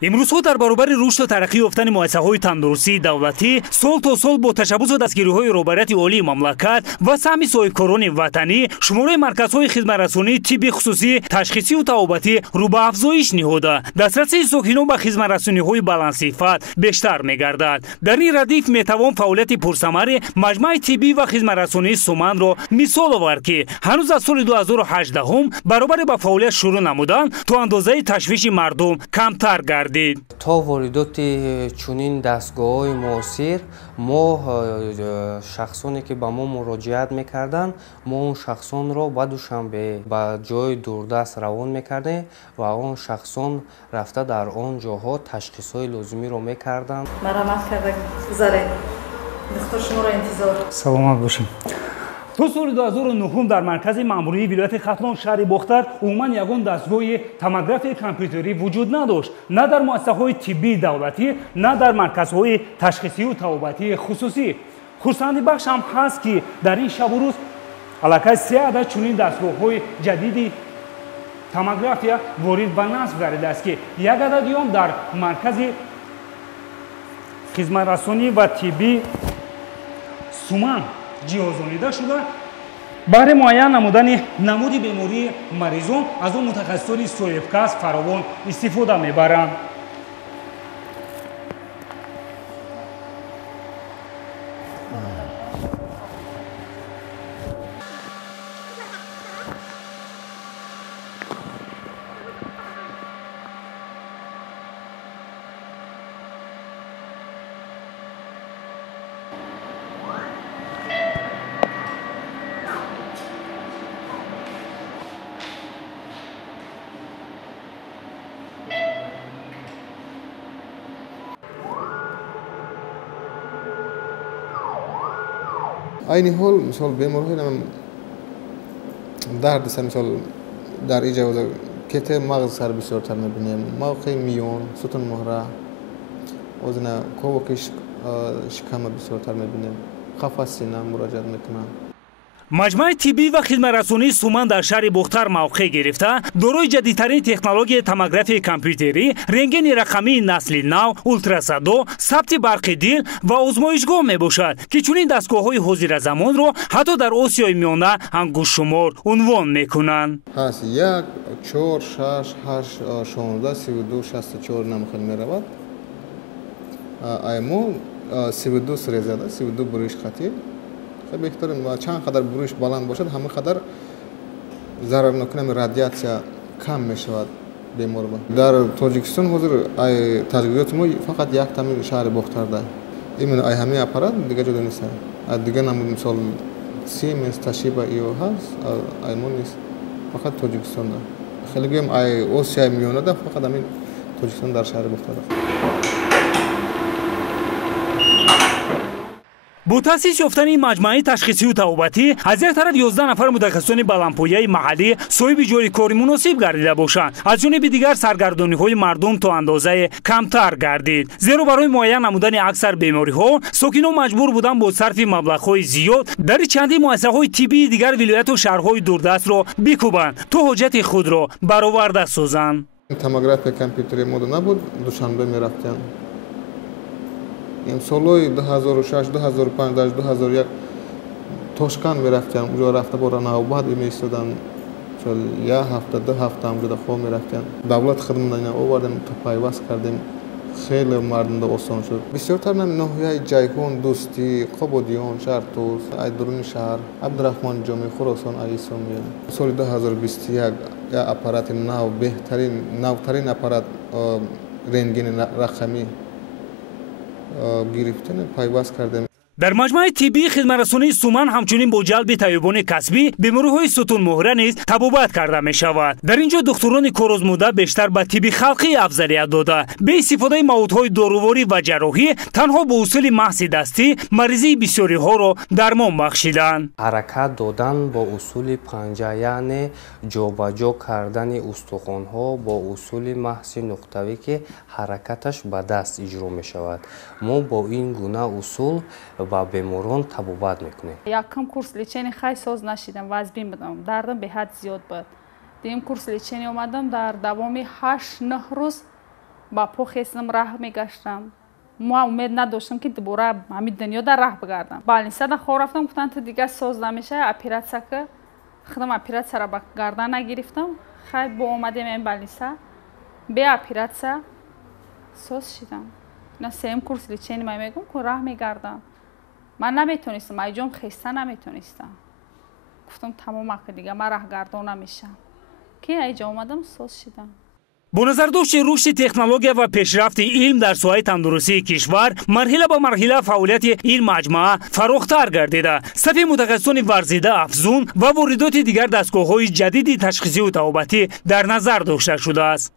имрӯзҳо дар баробари рушду тараққӣ ёфтани муассисаҳои тандурустии давлатӣ сол то сол бо ташаббусу дастгириҳои роҳбарияти олии мамлакат ва саҳми соҳибкорони ватанӣ шумораи марказҳои хизматрасонии тибби хусусӣ, ташхисию табобатӣ рӯ ба афзоиш ниҳода, дастрасии сокинон ба хизматрасониҳои баландсифат бештар мегардад. Дар ин радиф метавон фаъолияти пурсамари маҷмӯи тиббӣ ва хизматрасонии Суманро мисол овард, ки ҳанӯз аз соли 2018 баробаре ба фаъолият шурӯъ намудан, то андозаи ташвиши мардум камтар гардид. То воридоти чунин дастгоҳҳои муосир мо шахсоне ки ба мо муроҷиат мекарданд, мо он шахсонро ба душанбе ба ҷои дурдаст равон мекардем ва он шахсон рафта дар он ҷоҳо ташхисҳои лозимиро мекарданд. Марҳамат карда гузаред. Доктор шуморо интизор. Саломат бошед. То соли 2009 дар маркази маъмурии вилояти Хатлон шаҳри Бохтар умуман ягон дастгоҳи томографияи компютерӣ вуҷуд надошт, на дар муассисаҳои тиббии давлатӣ, на дар марказҳои ташхисию табобатии хусусӣ. Хурсандибахш ҳам ҳаст, ки дар ин шабу рӯз аллакай 3 адад чунин дастгоҳҳои ҷадиди томография ворид ба насб гардидааст, ки як адади он дар маркази хизматрасонӣ ва тибби Суман ҷиҳозонида шуда баҳри муайян намудани намуди бемории маризон аз он мутахассисони соҳибкасб фаровон истифода мебаранд. айни ҳол мисол беморҳои дардиса мисол дар иҷоза кетаи мағз сар бисёртар мебинем, мавқеи миён, сутунмӯҳра, озина ковоки шикама бисёртар мебинем, қафасина муроҷиат мекунанд. маҷмӯи тиббӣ ва хизматрасонии Суман дар шаҳри Бохтар мавқеъ гирифта, дорои ҷадидтарин технологияи томографияи компютерӣ, рентгени рақамии насли нав, ултрасадо, сабти барқи дил ва озмоишгоҳ мебошад, ки чунин дастгоҳҳои ҳозиразамонро ҳатто дар Осиёи Миёна ангушшумор унвон мекунанд. ҳаст 1, 4, 6, 8, 16, 32, 64 намхел меравад. аймо 32 срезада, 32 буриш хати. беҳтарин ва чанд қадар буриш баланд бошад, ҳама қадар зарарнокунами радиатсия кам мешавад беморба. Дар Тоҷикистон ҳозир таҷрибиёти мо фақат як тамин шаҳри Бохтарда. Именно ҳамин аппарат дига ҷода нест. Дига намуд мисол Siemens, Toshiba ио ҳаст, мо нест. Фақат Тоҷикистонда. Хеле гӯем Осияи Миёнада фақат ҳамин Тоҷикистон дар шаҳри Бохтарда. бо таъсис ёфтани маҷмӯи ташхисию табобатӣ аз як тараф 11 нафар мутахассисони баландпояи маҳаллӣ соҳиби ҷойи кори муносиб гардида бошанд, аз ҷониби дигар саргардониҳои мардум то андозае камтар гардид, зеро барои муайян намудани аксар бемориҳо сокинон маҷбур буданд бо сарфи маблағҳои зиёд дар чандин муассисаҳои тиббии дигар вилояту шаҳрҳои дурдастро бикӯбанд, то ҳоҷати худро бароварда созанд. Томография компютери мода набуд, душанбе мерафтем. Солҳои 2006, 2005, 2001 Тошкан мерафтем, уҷо рафта бо навбат меистодан. Я ҳафта, 2 ҳафта ҳамҷода хоб мерафтем. Давлат хидматина овардем, то пайваст кардем. Хеле мардумда осон шуд. Бисёртар ноҳияи Ҷайҳун, Дӯстӣ, Қободиён, Шаҳртӯз, Айдуруни шаҳр, Абдурахмон ҷоми, Хуросон, Алисомия. Соли 2021 я аппарати нав, беҳтарин, навтарин аппарат рентгени рақамӣ гирифтем, пайваст кардем. дар маҷмӯи тиббии хизматрасонии Суман ҳамчунин бо ҷалби таъёбони касбӣ бемориҳои сутунмӯҳра низ табобат карда мешавад. дар ин ҷо духтурони корозмуда бештар ба тибби халқӣ афзалият дода, бе истифодаи маҳудҳои доруворӣ ва ҷарроҳӣ танҳо бо усули маҳси дастӣ маризии бисёриҳоро дармон бахшиданд. ҳаракат додан бо усули панҷа, яъне ҷобаҷо кардани устухонҳо бо усули маҳси нуқтавӣ ки ҳаракаташ ба даст иҷро мешавад. мо бо ин гуна усул ба беморон табобат мекунем. Якам курс лечения хай соз нашидам, вазбин будам. Дардам беҳад зиёд буд. Дим курс лечения омадам, дар давоми 8-9 рӯз ба по хестам раҳ мегаштам. мо умед надоштам ки дубора ҳамин дунё дар раҳ бигардам. Балнисада хор рафтам, гуфтанд ту дигар соз намешавӣ, оператсия кӣ. Худам оператсияро ба гардан нагирифтам. Хай бо омадем ин балниса. Бе оператсия соз шидам. На сеюм курс лечения мегум ки раҳ мегардам. Ман наметонистам, айҷом хеста наметонистам. гуфтам тамом ака дига ман раҳгардона мешам. Ки айҷа омадам соз шидам. бо назардошти рушди технология ва пешрафти илм дар соҳаи тандурустии кишвар марҳила ба марҳила фаъолияти ин маҷмӯа фарохтар гардида сафи мутахассисони варзида афзун ва воридоти дигар дастгоҳҳои ҷадиди ташхисию табобатӣ дар назар дошта шудааст.